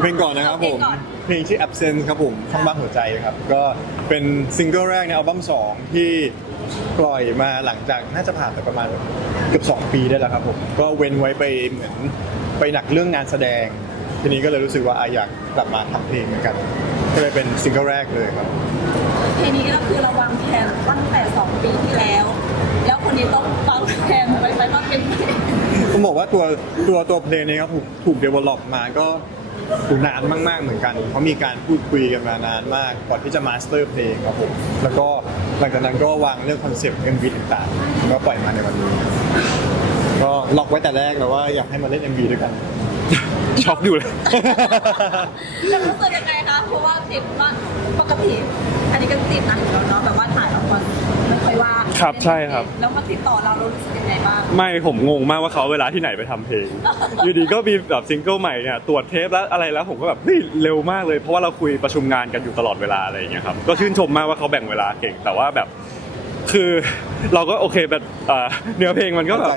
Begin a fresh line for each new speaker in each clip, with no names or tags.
เพลงก่อนนะครับผมเพลงชื่อ Absence ครับผมข้างบ้างหัวใจครับก็เป็นซิงเกิลแรกในอัลบั้ม2ที่ปล่อยมาหลังจากน่าจะผ่านไปประมาณเกือบ2 ปีได้แล้วครับผมก็เว้นไว้ไปเหมือนไปหนักเรื่องงานแสดงทีนี้ก็เลยรู้สึกว่าอยากกลับมาทำเพลงเหมือนกันก็เลยเป็นซิงเกิลแรกเลยครับ
เพลงนี้ก็คือเราวางแผนตั้งแต่2 ปีที่แล้ว แล้วคนนี้ต้องวางแผนไว้ว่าเป็น
ต้องบอกว่าตัวเพลงนี้ครับถูก develop มาก็นานมากๆเหมือนกันเพราะมีการพูดคุยกันมานานมากก่อนที่จะมาสเตอร์เพลงครับผมแล้วก็หลังจากนั้นก็วางเรื่องคอนเซปต์ MV ต่างๆก็ปล่อยมาในวันนี้ก็ล็อกไว้แต่แรกแล้วว่าอยากให้มาเล่น MV ด้วยกันช็อกอยู่เลย
จะรู้สึกยังไงคะเพราะว่าติดว่าปกติอันนี้ก็ติดนะอยู่แล้วเนาะแบบว่าถ่ายละครไม่ค่อยว่า
ครับใช่ครับ
แล้วมาติดต่อเรารู้สึกยังไงบ้าง
ไม่ผมงงมากว่าเขาเวลาที่ไหนไปทำเพลง อยู่ดีก็มีแบบซิงเกิลใหม่เนี่ยตรวจเทปแล้วอะไรแล้วผมก็แบบเฮ้ยเร็วมากเลยเพราะว่าเราคุยประชุมงานกันอยู่ตลอดเวลาอะไรอย่างเงี้ยครับก็ชื่นชมมากว่าเขาแบ่งเวลาเก่งแต่ว่าแบบคือเราก็โอเคแบบเนื้อเพลงมันก็แบบ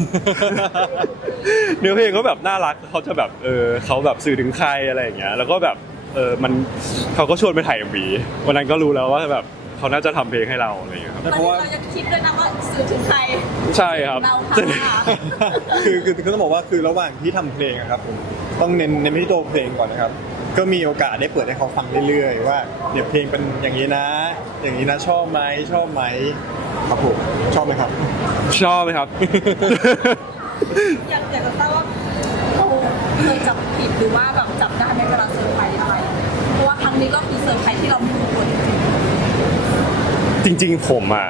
เนื้อเพลงก็แบบน่ารักเขาจะแบบเขาแบบสื่อถึงใครอะไรอย่างเงี้ยแล้วก็แบบมันเขาก็ชวนไปถ่าย MV วันนั้นก็รู้แล้วว่าแบบเขาน่าจะทำเพลงให้เราอะไรอย่างเงี้ยครับ
เพราะว่าเราจะคิดด้วยนะว่าสื่อถึงใคร
ใช่ครับ
เราค่ะ
คือต้องบอกว่าคือระหว่างที่ทำเพลงครับผมต้องเน้นไปที่ตัวเพลงก่อนนะครับก็มีโอกาสได้เปิดให้เขาฟังเรื่อยๆว่าเนี่ยเพลงเป็นอย่างนี้นะอย่างนี้นะชอบไหมครับผมชอบไหมครับ
ชอบไหมครับ
อยากจะทราบว่าเราเคยจับผิดหรือว่าแบบจับได้ในเวลาเซอร์ไพรส์อะไรเพราะว่าครั้งนี้ก็คือเซอร์ไพรส์ที่เราไม่รู้ตัว
จริงๆผมอ่ะ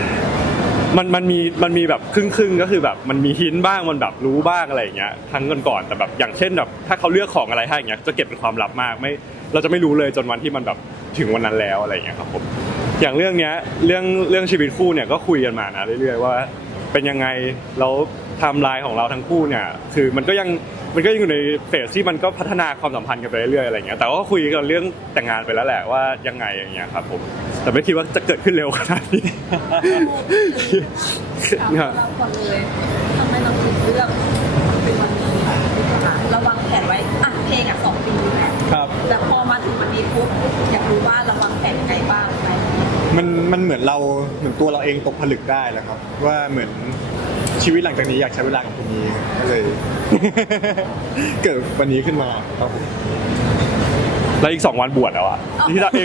มันมีแบบครึ่งก็คือแบบมันมีหินบ้างมันแบบรู้บ้างอะไรอย่างเงี้ยครั้งก่อนๆแต่แบบอย่างเช่นแบบถ้าเขาเลือกของอะไรให้อย่างเงี้ยจะเก็บเป็นความลับมากไม่เราจะไม่รู้เลยจนวันที่มันแบบถึงวันนั้นแล้วอะไรอย่างเงี้ยครับผมอย่างเรื่องเนี้ยเรื่องชีวิตคู่เนี่ยก็คุยกันมานะเรื่อยๆว่าเป็นยังไงแล้วไทม์ไลน์ของเราทั้งคู่เนี่ยคือมันก็ยังอยู่ในเฟสที่มันก็พัฒนาความสัมพันธ์กันไปเรื่อยๆอะไรอย่างเงี้ยแต่ก็คุยกันเรื่องแต่งงานไปแล้วแหละว่ายังไงอย่างเงี้ยครับผมแต่ไม่คิดว่าจะเกิดขึ้นเร็วขนาดนี้
เราก่อนเลยทำไมเราถึงเลือกเป็นวันนี้เราวางแผนไว้เพลง2 ปี
ครับ
แต่พอมาถึงวันนี้ปุ๊บอยากรู้ว่าเราวางแผนยังไงบ้างไหม
มันเหมือนตัวเราเองตกผลึกได้แล้วครับว่าเหมือนชีวิตหลังจากนี้อยากใช้เวลากับคนนี้ก็เลย เกิดวันนี้ขึ้นมาครับผม
แล้วอีก2 วันบวชแล้วอ่ะที่เรา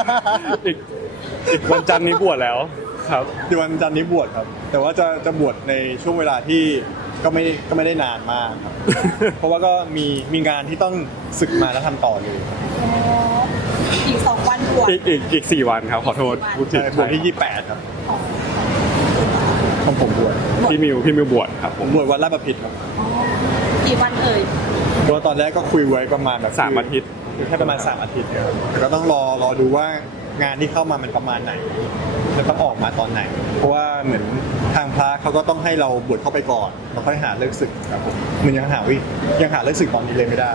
อีกวันจันทร์นี้บวชแล้วครับ
ในวันจันทร์นี้บวชครับแต่ว่าจะบวชในช่วงเวลาที่ก็ไม่ได้นานมากครับ เพราะว่าก็มีงานที่ต้องศึกมาแล้วทำต่อเลย
อีก2 วันบวช
อีก4 วันครับขอโทษ
บวชที่28ครับของผมบวช
พี่มิวบวชครับ
ผมบวชวันราชบัณฑิตครับ
กี่วันเอ่ย
เพราะตอนแรกก็คุยไว้ประมาณแบบ
3 อาทิตย์
แค่ประมาณ3 อาทิตย์ครับแต่ก็ต้องรอดูว่างานที่เข้ามามันประมาณไหนจะต้องออกมาตอนไหนเพราะว่าเหมือนทางพระเขาก็ต้องให้เราบวชเข้าไปก่อนแล้วค่อยหาเลิกศึกครับผมมันยังหาเลิกศึกตอนนี้เลยไม่ได้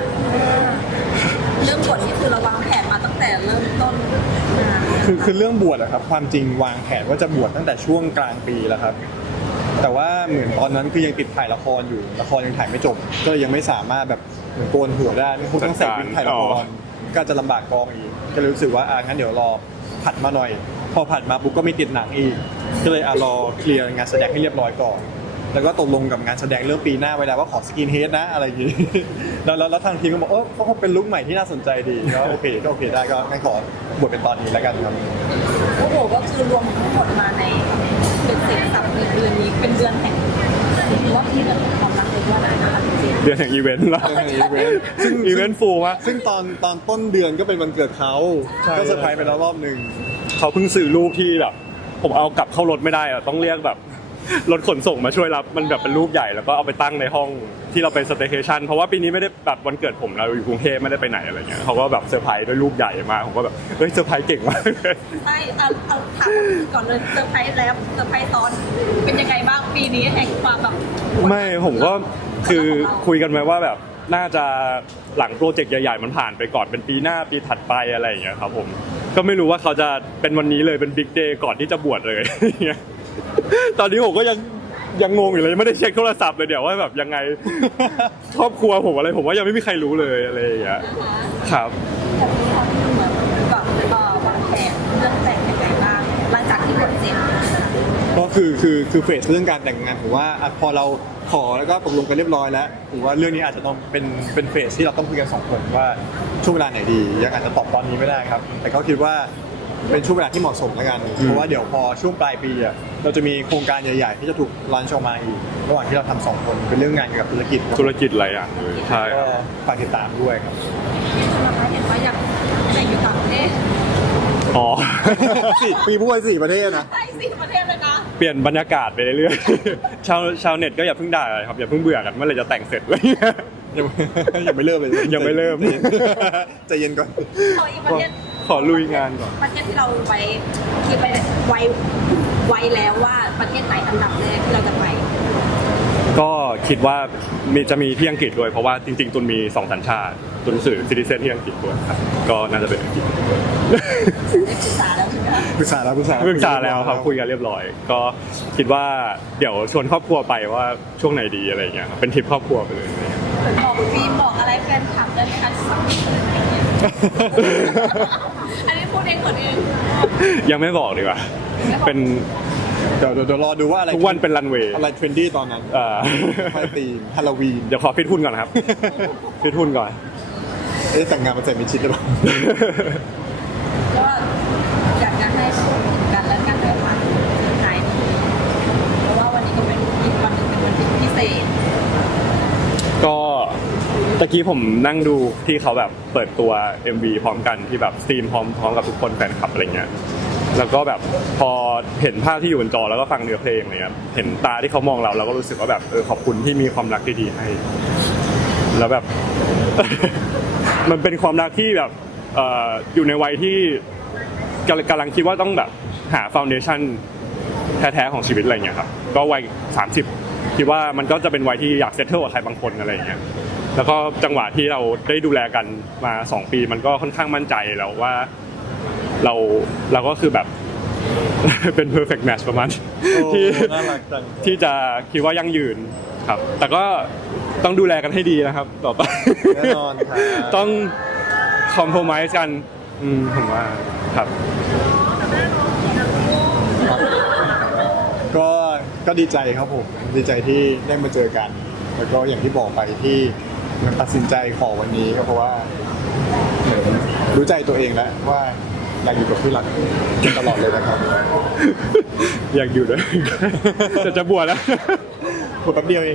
เรื่องบวชนี่คือเราวางแผนมาตั้งแต่เริ่มต้น
คือเรื่องบวชอะครับความจริงวางแผนว่าจะบวชตั้งแต่ช่วงกลางปีแล้วครับแต่ว่าเหมือนตอนนั้นคือยังติดถ่ายละครอยู่ละครยังถ่ายไม่จบก็ยังไม่สามารถแบบเหมือนโกนหัวได้ไม่คงต้องใส่วิกถ่ายละครก็จะลำบากกองอีกก็เลยรู้สึกว่างั้นเดี๋ยวรอผัดมาหน่อยพอผัดมาปุ๊บก็มีติดหนังอีกก็เลยรอเคลียร์งานแสดงให้เรียบร้อยก่อนแล้วก็ตกลงกับงานแสดงเรื่องปีหน้าไว้แล้วว่าขอสกินเฮดนะอะไรอย่างงี้แล้วทางทีมก็บอกเขาเป็นลุคใหม่ที่น่าสนใจดีก็โอเคได้ก็งั้นขอบทเป็นตอนนี้แล้วกันครับ
โอ้โหก็คือรวมทั้งหมดมาในเป็นเสร็จสับเดือนนี้เป็นเดือนแห่งว่าที่เดือนของความรักเลยว่าได้นะคะ
เดือนแห่งอีเวนต์แล้วซึ่งอีเวนต์ฟูลมาก
ซึ่งตอนต้นเดือนก็เป็นวันเกิดเขาก็เซอร์ไพรส์ไปแล้วรอบนึง
เขาเพิ่งซื้อรูปที่แบบผมเอากลับเข้ารถไม่ได้อะต้องเรียกแบบรถขนส่งมาช่วยรับมันแบบเป็นรูปใหญ่แล้วก็เอาไปตั้งในห้องที่เราไปสเตย์เคชั่นเพราะว่าปีนี้ไม่ได้แบบวันเกิดผมเราอยู่กรุงเทพไม่ได้ไปไหนอะไรเงี้ยเขาก็แบบเซอร์ไพรส์ด้วยรูปใหญ่มากผมก็แบบเฮ้ยเซอร์ไพรส์เก่งมาก
ใช่เอาถามก่อนเลยเซอร์ไพรส์แล้วเซอร์ไพรส์ตอนเป็นยังไงบ้างปีนี้แห่งความแบบ
ไม่ผมก็คือคุยกันไว้ว่าแบบน่าจะหลังโปรเจกต์ใหญ่ๆมันผ่านไปก่อนเป็นปีหน้าปีถัดไปอะไรอย่างเงี้ยครับผมก็ไม่รู้ว่าเขาจะเป็นวันนี้เลยเป็นบิ๊กเดย์ก่อนที่จะบวชเลยตอนนี้ผมก็ยังยังงงอยู่เลยยังไม่ได้เช็คโทรศัพท์เลยเดี๋ยวว่าแบบยังไง ครอบครัวผมอะไรผมว่ายังไม่มีใครรู้เลยอะไรอย่างเงี้ยครับ
แบบนี้เขาที่เหมือนแบบวางแผนเรื่องแต่งยังไงบ้างหลังจากที่หมดเสร็จ
ก็คือเฟสเรื่องการแต่งงานผมว่าพอเราขอแล้วก็ตกลงกันเรียบร้อยแล้วผมว่าเรื่องนี้อาจจะต้องเป็นเฟสที่เราต้องคุยกันสองคนว่าช่วงเวลาไหนดียังอาจจะตอบตอนนี้ไม่ได้ครับ แต่ก็คิดว่าเป็นช่วงเวลาที่เหมาะสมแล้วกันเพราะว่าเดี๋ยวพอช่วงปลายปีเราจะมีโครงการใหญ่ๆที่จะถูกลันช์ออกมาอีกระหว่างที่เราทำสองคนเป็นเรื่องงานเกี่ยวกับธุรกิจ
ธุรกิจหลายอย่างเลยใช่ค
ก็
รับ
ฝากติดตามด้วยครับ
ที่คุณนะคะเห็นว่าอยากแต่งอยู่ต่างประเทศ
อ๋อ
มีผู้ไป4 ประเทศนะ
ใช่สิประเทศเลยนะ
เปลี่ยนบรรยากาศไปเรื่อยๆ ชาวเน็ตก็อย่าเพิ่งด่าเลยครับอย่าเพิ่งเบื่อกันเมื่อไหร่จะแต่งเสร็จอะไรเงี้ย
ยังไม่เริ่มเลย
ยังไม่เริ่ม
ใจเย็นก่อน
ขออีกประเทศ
ขอลุยงานก่อน
ประเทศที่เราไปคิดไปไว้แล้วว่าประเทศไหนอันดับแรกที่เราจะไป
ก็คิดว่าจะมีที่อังกฤษด้วยเพราะว่าจริงๆตุนมี2สัญชาติตุนสื่อซิติเซนที่อังกฤษด้วยครับก็น่าจะเป็นอังกฤษ
ได้ศึกษาแล้วใช่ไหมคะ
ปรึกษาแล้ว
ปรึกษาแล้วครับคุยกันเรียบร้อย ก็คิดว่าเดี๋ยวชวนครอบครัวไปว่าช่วงไหนดีอะไรอย่างเงี้ยครับเป็นทริปครอบครัวไปเลย
บอกฟิล์มบอกอะไรแฟนคลับได้ไหมคะสักนิดนึงอะไรเงี้ยอันนี้พูดเองคนเอง
ยังไม่บอกดีกว่า เป็น
เดี๋ยวรอดูว่าอะไร
ทุกวันเป็นรันเวย์
อะไรเทรนดี้ตอนนั้น ไปตีมฮาโลวีน
เดี๋ยวขอฟิตหุ้นก่อนครับ ฟิตหุ้นก่อน
แต่งงานมาใส่มิดชิดหรือเปล่า
ก็อยากจะให้พูดถึงกันและกันเลยค่ะไหนเพราะว่าวันนี้ก็เป็นอีกวันหนึงเป็นวันที่พิเศษ
ก็ตะกี้ผมนั่งดูที่เขาแบบเปิดตัว MV พร้อมกันที่แบบสตรีมพร้อมกับทุกคนแฟนคลับอะไรเงี้ยแล้วก็แบบพอเห็นภาพที่อยู่บนจอแล้วก็ฟังเนื้อเพลงอะไรเงี้ยเห็นตาที่เขามองเราก็รู้สึกว่าแบบขอบคุณที่มีความรักที่ดีให้ แล้วแบบ มันเป็นความรักที่แบบอยู่ในวัยที่กำลังคิดว่าต้องแบบหาฟ u วเดชั่นแท้ๆของชีวิตอะไรเงี้ยครับก็วัย30คิดว่ามันก็จะเป็นวัยที่อยากเซตเทิลกับใครบางคนอะไรเงี้ยแล้วก็จังหวะที่เราได้ดูแลกันมา2 ปีมันก็ค่อนข้างมั่นใจแล้วว่าเราก็คือแบบ เป็น perfect match ประมาณ ที่
น่ารักจัง
ที่จะคิดว่ายั่งยืนครับ แต่ก็ต้องดูแลกันให้ดีนะครับ ต่อไป
แน่นอนครับ
ต้องคอมโพมไ s e กันผมว่าครับ
ก็ดีใจครับผมดีใจที่ได้มาเจอกัน แล้วก็อย่างที่บอกไปที่มันตัดสินใจขอวันนี้ก็เพราะว่าเหมือนรู้ใจตัวเองแล้วว่าอยากอยู่กับผู้รักตลอดเลยนะครับ
อยากอยู่ด้วย จะบวชแล้ว
หมดแป๊บเดียวเอง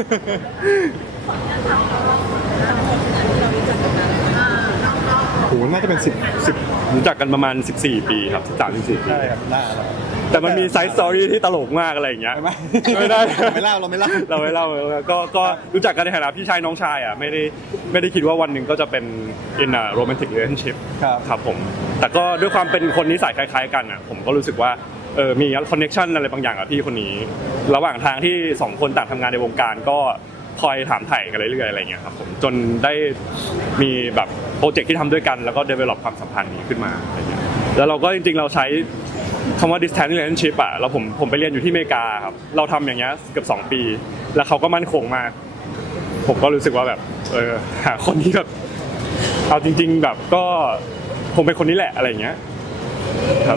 โหน่าจะเป็น10
รู้จักกันประมาณ14 ปีครับ13 14 ปี
ใช่ครับน่าแล้ว
แต่มันมีไซส์สตอรี่ที่ตลกมากอะไรอย่างเงี้ย ไม่ได้
ไม่เล่าเราไม่เล่า
เราไม่เล่าก็รู้จักกันในฐานะพี่ชายน้องชายอ่ะไม่ได้คิดว่าวันหนึ่งก็จะเป็น in a romantic relationship
ครับ
ครับผมแต่ก็ด้วยความเป็นคนนิสัยคล้ายๆกันอ่ะผมก็รู้สึกว่ามีคอนเนคชั่นอะไรบางอย่างกับพี่คนนี้ ระหว่างทางที่2 คนต่างทำงานในวงการก็คอยถามไถ่กันเรื่อยๆอะไรเงี้ยครับผมจนได้มีแบบโปรเจกต์ที่ทำด้วยกันแล้วก็ develop ความสัมพันธ์นี้ขึ้นมาอะไรเงี้ยแล้วเราก็จริงๆเราใช้คำว่า distance relationship อ่ะแล้วผมไปเรียนอยู่ที่อเมริกาครับเราทำอย่างเงี้ยเกือบ2 ปี แล้วเขาก็มั่นคงมาก ผมก็รู้สึกว่าแบบหาคนที่แบบเอาจริง ๆ แบบก็คงเป็นคนนี้แหละอะไรเงี้ยครับ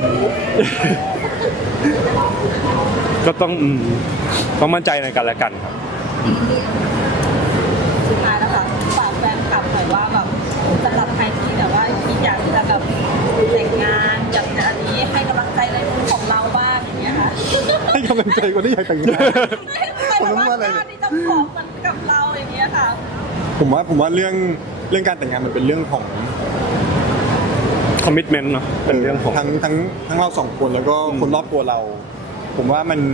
ก็ต้องมั่นใจในกันและกันครับ
สุดท้ายแล้วค่ะฝากแฟนคลับหน่อยว่าแบบสำหรับใครที่แบบว่าคิดอยากจะแบบแต่งงานอยากจะอันนี้ให้กำลังใจในมุมของเราบ้างอย่างเงี้ยค่ะ
ให้กำลังใจคนที่อยากแต่งงาน
ให้กำลังใจว่าที่จะขอมันกับเราอย่างเงี้ยค่ะ
ผมว่าเรื่องการแต่งงานมันเป็นเรื่องของ
commitment เนาะเป็นเรื่องของ
ทั้งเรา2 คนแล้วก็คนรอบตัวเรา ผมว่ามัน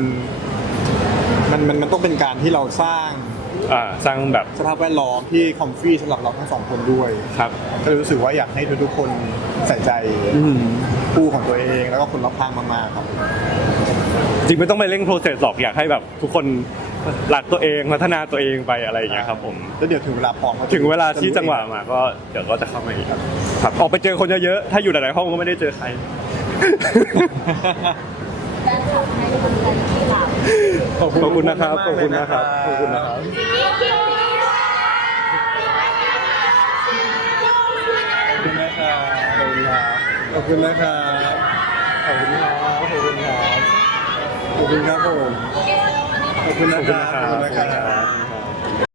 ต้องเป็นการที่เราสร้าง
สร้างแบบ
สภาพแวดล้อมที่คอมฟี่สำหรับเราทั้ง2 คนด้วย
ครับ
ก็เลยรู้สึกว่าอยากให้ทุกๆคนใส่ใจคู่ของตัวเองแล้วก็คนรอบข้างมากๆครับ
จริงไม่ต้องไปเร่งโปรเซสหรอกอยากให้แบบทุกคนรักตัวเองพัฒนาตัวเองไปอะไรอย่างเงี้ยครับผม
แล้วเดี๋ยวถึงเวลาพร้อม
ถึงเวลาที่จังหวะมาก็เดี๋ยวก็จะเข้ามาอีกครับออกไปเจอคนเยอะๆถ้าอยู่แต่ในห้องก็ไม่ได้เจอใคร
แฟนคลับให้กำลังใจที่หลาบ
ขอบคุณนะครับ
ขอบคุณนะครับขอบคุณนะครับ
ขอบคุณนะครับ ขอบคุณนะครับ ขอบคุณครับ ขอบคุณครับผม ขอบคุณนะครับ ขอบคุณนะครับ